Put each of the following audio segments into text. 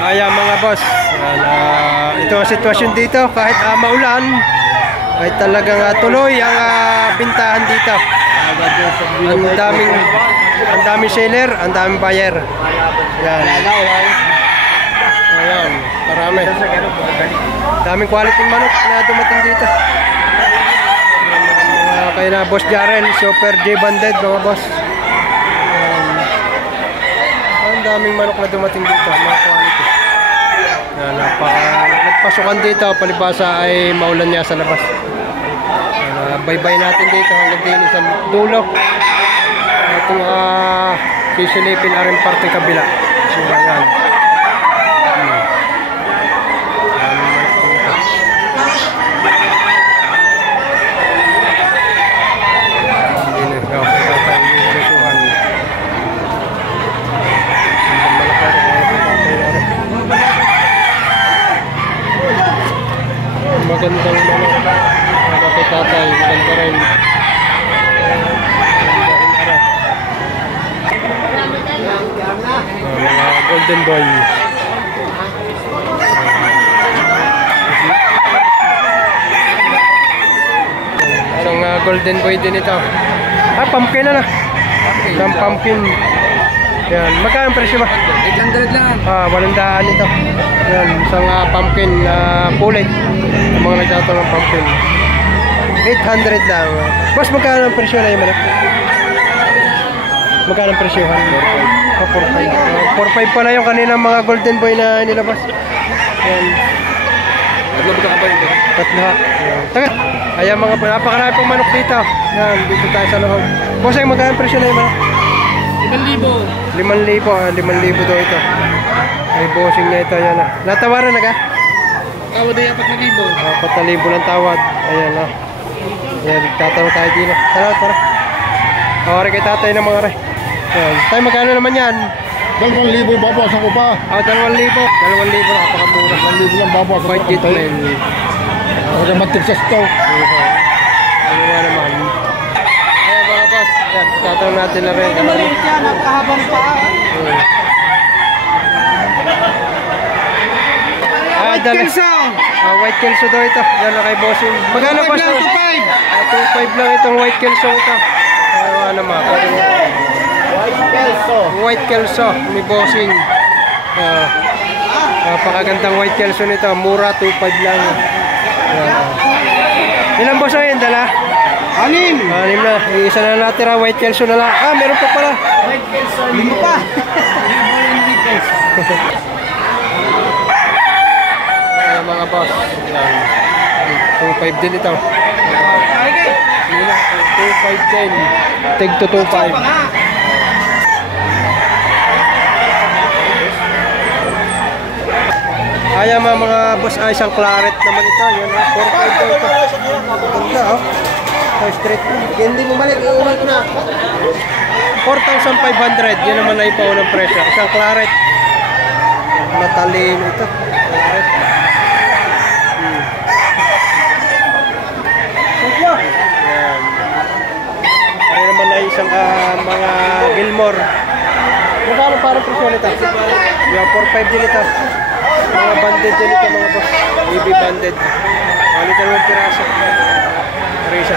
Ayan mga boss, ito ang sitwasyon dito. Kahit maulan, kahit talagang tuloy ang bintahan dito. Ang daming seller, ang daming buyer. Ayan. Ayan, marami. Daming quality manok na dumating dito. Kaya na Boss Jarrell, Super J Banded mga boss. Ang daming manok na dumating dito, mga quality. Nagpasukan dito, palibasa ay maulan niya sa labas. Bye-bye natin dito hanggang din sa dulo. Itong sisilipin na rin parte kabila. So, ayan. Magandang manok. Kay tatay, maganda rin. Mga golden boy. Isang golden boy din ito. Pumpkin na. Isang pumpkin. Yan. Magkano ang presyo ba? 800 lang. 800 ito. Yan. Isang pumpkin na pulit. Ang mga nagtato ng pumpkin. 800 lang. Boss, magkano ang presyo na yung manok? Magkano ang presyo? 4.5 pala yung kanilang mga golden boy na nilabas. Yan. Tatlo. Taga. Ayan mga napakarami pong manok dito. Yan, dito tayo sa loob. Boss, ay magkano ang presyo na yung manok? 5,000. 5,000 daw ito. Ay bossing na ito. Yan. Natawaran na ka? Tawad ay 4,000. 4,000 lang tawad. Ayan na. Ayan, tatanong tayo dito. Salamat para. Awari kay tatay ng mga rin. Ayan. Tayo magkano naman yan? 2,000 babawasan ko pa. 2,000. 2,000 napakamura. 2,000 lang babawasan ko. Budget man. Huwag na mag-tigsas to. Ano nga naman. Ayan mga boss. Ayan, tatanong natin na rin. Maliit yan, napakahabang paa. White Kelso. White Kelso daw ito. Yan na kay bossing. Magkano boss? 2.5 lang itong White Kelso ito. Ano mga White Kelso ni bossing. Napakagandang White Kelso nito. Mura 2.5 lang. Ilang boss na yun dala? 6 na. Isa na natira. White Kelso na lang. Meron pa pala. White Kelso, 5 pa. Mga boss. 2.5 din ito. 2.5 din. Tig to 2.5. Ayan mga boss, isang claret naman ito. Yan, 4.5 daw ito. Ganda straight. Hindi mo malik, umalik na. 4,500. Yan naman na ipaw ng presyo. Isang claret. Matalino ito. Claret. Ano naman na isang mga Gilmore. Magkano parang presyo nito? 4.5 din ito. Mga banded din ito mga boss. EB banded. Nito naman piraso. Parisa.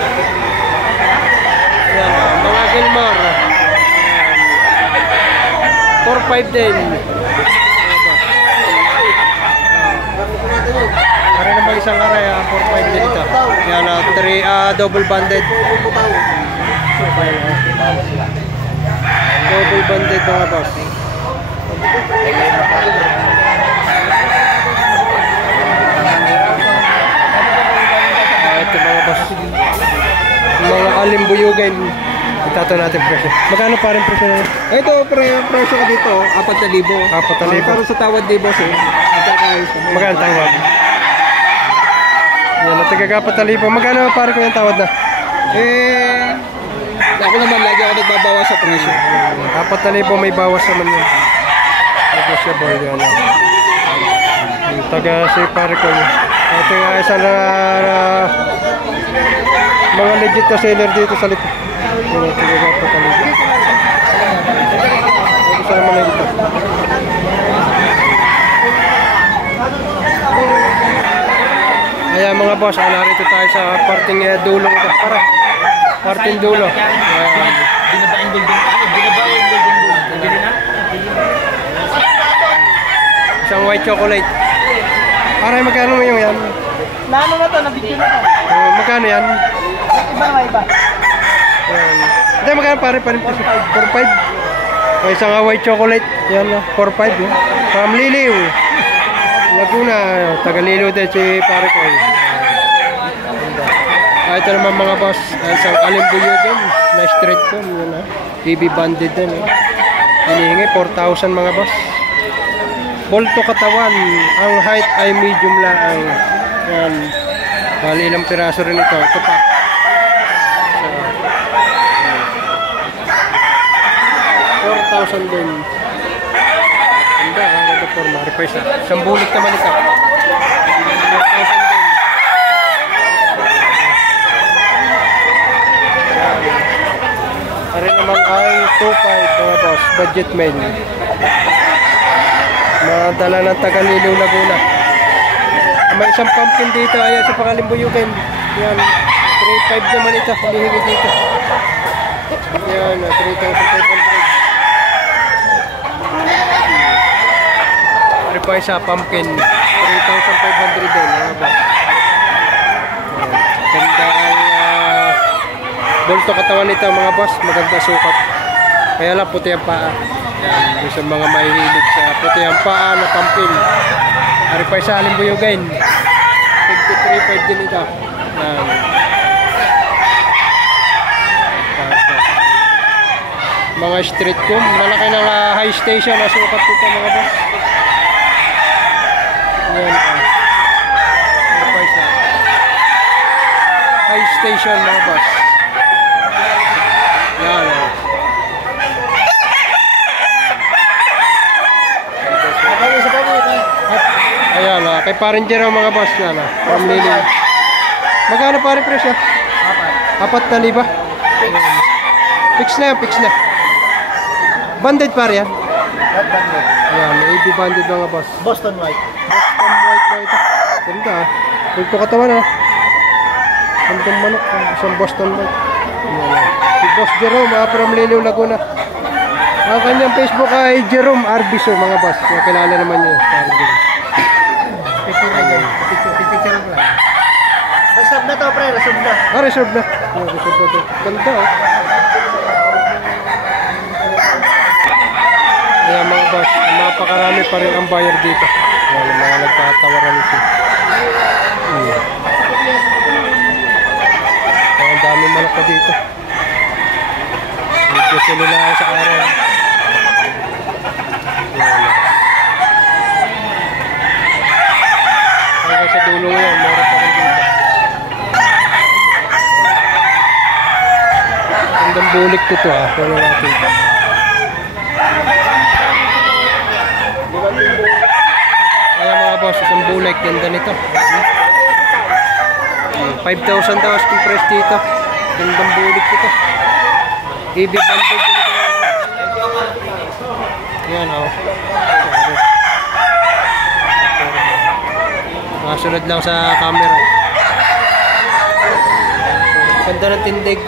Mga Gilmore. 4.5 din. Para naman isang aray, 4.5 din ito. Yan, 3 double banded. Double banded mga boss. Ito mga boss. Mga alimbuyugin. Itato natin presyo. Magkano pa rin presyo na yun? Ito, presyo ka dito, 4,000. 4,000. Pero sa tawad di boss Magkano tawad? Yan, natigaga 4,000. Magkano para ko yung tawad na? Ako naman, lagi ako nagbabawas sa presyo. 4,000 may bawas naman yun. Negotiable yan. Taga si pare ko yun. Ito nga isa na mga legit na seller dito sa likod. Natigaga 4,000. Isa naman na dito. boss, narito tayo sa parting dulo ito. Parting dulo. Isang white chocolate. Para magkano mo yung yan? Naano na to, nabigyan na to. Magkano yan? Iba na iba. Hindi, magkano pare? 4.5. Isang white chocolate. Yan, 4.5. From Liliw. Laguna. Taga-Liliw din si pare ko. Ito naman mga boss. Isang alimbuyugin na street phone. Yan, BB banded din. Hinihingi 4,000 mga boss. Bolto katawan. Ang height ay medium lang. Yan. Bali ilang piraso rin ito. Ito pa. So, 4,000 din. Ganda, ganda forma. Represa. Isang bulik naman ito. 4,000 din. Ari naman ay 2.5 mga boss. Budget mail. Madala ng Taga-Liliw, Laguna. May isang pumpkin dito. Ayan sa Pangalimbuyugan. Yan. 3.5 naman ito. Humihingi dito. Yan. 3,500. Ari pa isa pumpkin. 3,500 din. Mga boss. Ganda ang bolto katawan nito mga boss. Maganda sukat. Kaya lang puti ang paa. Yan. Yung sa mga mahihilig sa puti ang paa na pumpkin. Ari pa isa Alimbuyugan. 53.5 din ito. Mga street comb. Malaki ng high station na sukat dito mga boss. Yan. Ari pa isa. High station mga boss. Yan. Ayan, kay parin Jerome mga boss yan, from Liliw. Magkano parin presyo? 4,000. Fix na yan, fix na. Banded pare yan? Ayan, AB banded mga boss. Boston White. Boston White na ito. Ganda Pulto katawan Gandang manok, isang Boston White. Ayan, si Boss Jerome from Liliw, Laguna. Ang kanyang Facebook ay Jerome Arbiso mga boss. Kilala naman niyo. Reserve na to, pre. Reserve na. Reserve na. Reserve na to. Ganda Ayan mga boss. Napakarami pa rin ang buyer dito. Ayan, mga nagtatawaran ito. Ang dami manok pa dito. Medyo sila sa araw. Hanggang sa dulo yan, meron pa rin dito. Gandang bulik ito Pero natin. Kaya mga boss, isang bulik. Ganda nito. 5,000 daw asking price dito. Gandang bulik ito. BB banded dito. Yan Masunod lang sa camera. Ganda ng tindig.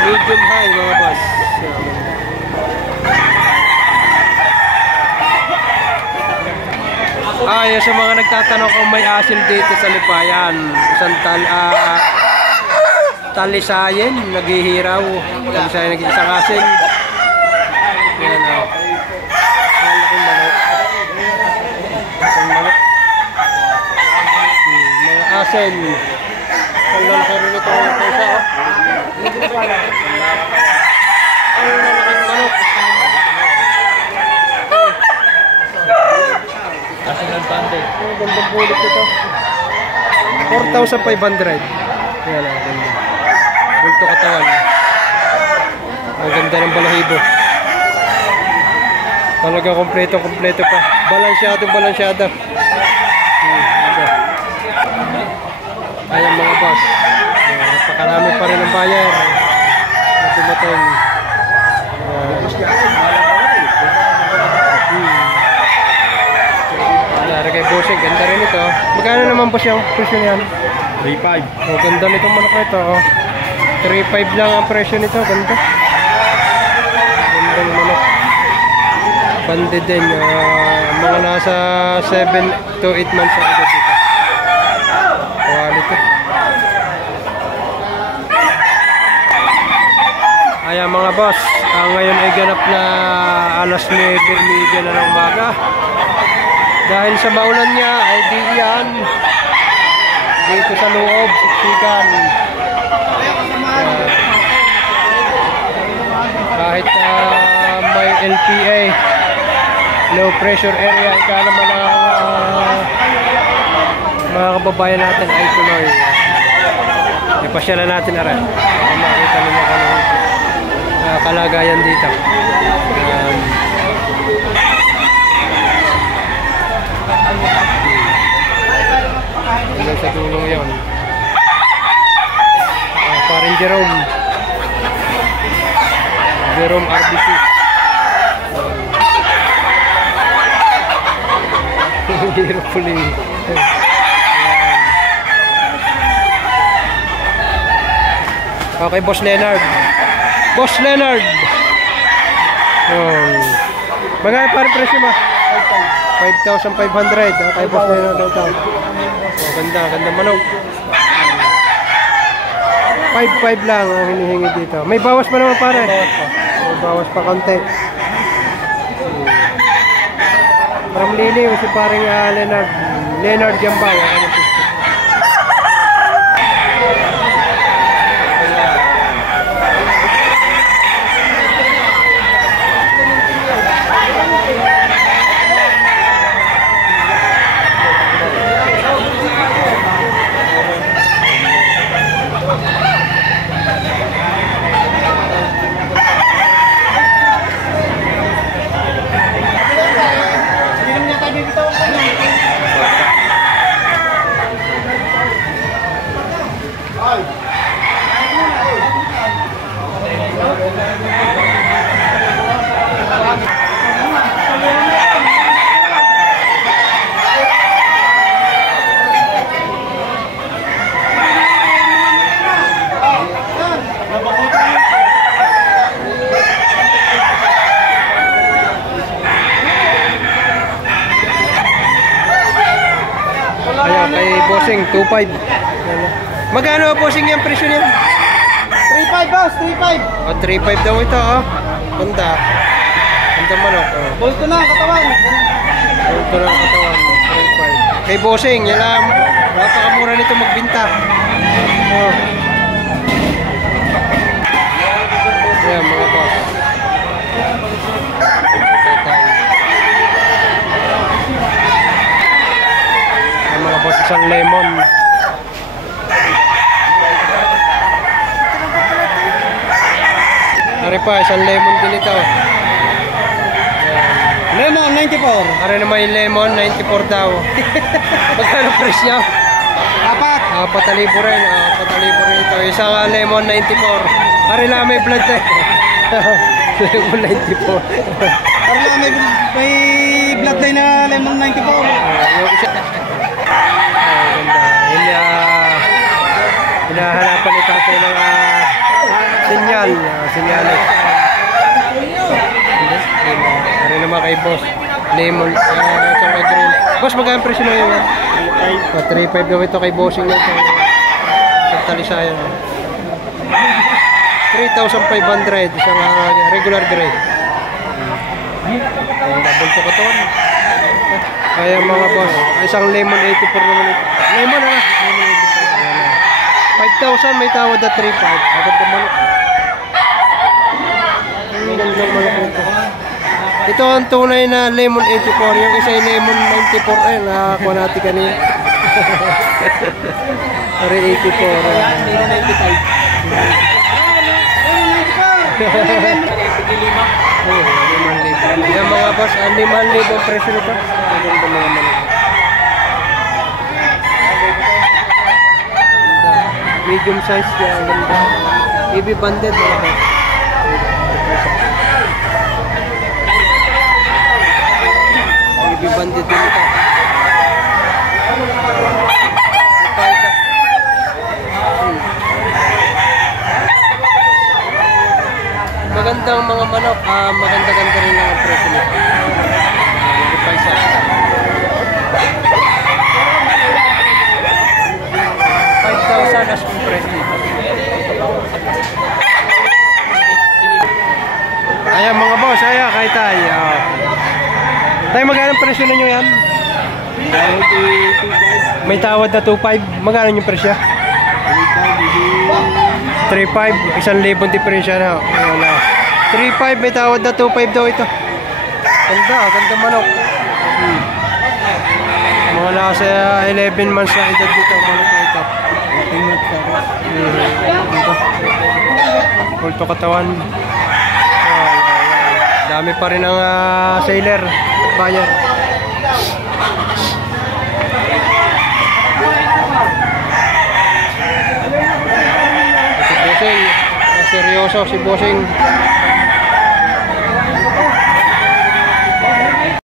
Medium high mga boss. Yung sa mga nagtatanong kung may asil dito sa Lipayan. Isang talisayin, naghihiraw. Talisayin, isang asil. Yan malaking manok. Mga asin. Ang lalaki rin ito ang isa Ang lalaking manok. Asin ang banded. Ang gandang bulik ito. 4,500. Yan ganda. Bulto katawan. Ang ganda ng balahibo. Talaga kompleto pa. Balansyado. Ayan mga boss. Napakarami pa rin ang buyer. Natumatong. Dari kay Bossing, ganda rin ito. Magkano naman boss yung presyo niyan? 3.5. Oh, ganda nitong manok na ito. Oh. 3.5 lang ang presyo nito. Ganda. Gandang manok. Banded din. Mga nasa 7 to 8 months ang edad dito. Quality. Ayan mga boss. Ngayon ay ganap na alas 9:30 na ng umaga. Dahil sa maulan niya ay di yan. Dito sa loob, siksikan. Kahit may LPA, low pressure area, ika naman ang mga kababayan natin ay tuloy. Ipasyalan natin na rin. Makita nyo kung kalagayan dito. Hanggang sa dulong yun. Parin Jerome RBC. Hirap puli. Okay, Boss Leonard. Boss Leonard. Magkano parang presyo mo? 5,500. Okay, Boss Leonard daw tayo. Ganda manok. 5.5 lang ang hinihingi dito. May bawas pa naman pare. May bawas pa konti. Parang liliw si paring Leonard Jambay. Ayan, kay Bossing, 2.5. Magkano Bossing yung presyo niya? 3.5 boss, 3.5. Oh, 3.5 daw ito, oh. Ganda. Ganda manok, oh. Bulto na, katawan. Bulto na katawan, 3.5. Kay Bossing, yan lang. Napakamura nito magbinta. Oh. Ayan, mga boss. Ayan, mga boss, isang lemon. Ari pa, isang lemon din ito. Lemon, 94. Ari naman yung lemon, 94 daw. Magkano presyo? Apat. 4,000 rin. 4,000 rin ito. Isang lemon, 94. Ari lang may blood eh. Lemon, 94. Parang may bloodline na lemon 94. Yung isa. Ganda. Hinahanapan ni tatay ng sinyal. Sinyalis. Ari naman kay boss. Lemon. Tsaka green. Boss, magkano presyo na yun? 3.5 daw ito kay bossing na ito. Pagtalisayan. 3,500. Isang regular grade. Bulto ko ito. Kaya mga boss, isang lemon 84 naman ito. Lemon na. 5,000 may tawad na 3.5. Agad na manok. Ang gandang manok nito. Ito ang tunay na lemon 84. Yung isa yung lemon 94. Ayun, nakakuha natin kanina. Ari 84. Lemon 95. Yan mga boss, 5,000 ang presyo nito. Ang ganda mga manok. Medium size yan, ang ganda. EB banded mga boss. EB banded din ito. manok, maganda-ganda rin lang ang presyo nito. Paisa. 5,000 as kung presyo nito. Ayan mga boss, ayan kay Tay. Tay, magkano ang presyo ninyo yan? May tawad na 2,500. Magkano yung presyo? 3,500. 1,000 diferensya na. 3,500 may tawad na 2,500 daw ito. Ganda manok. Mga nasa 11 months na edad dito manok na ito. Kulto katawan. Dami pa rin ang seller, buyer. Si Bossing, seryoso si Bossing.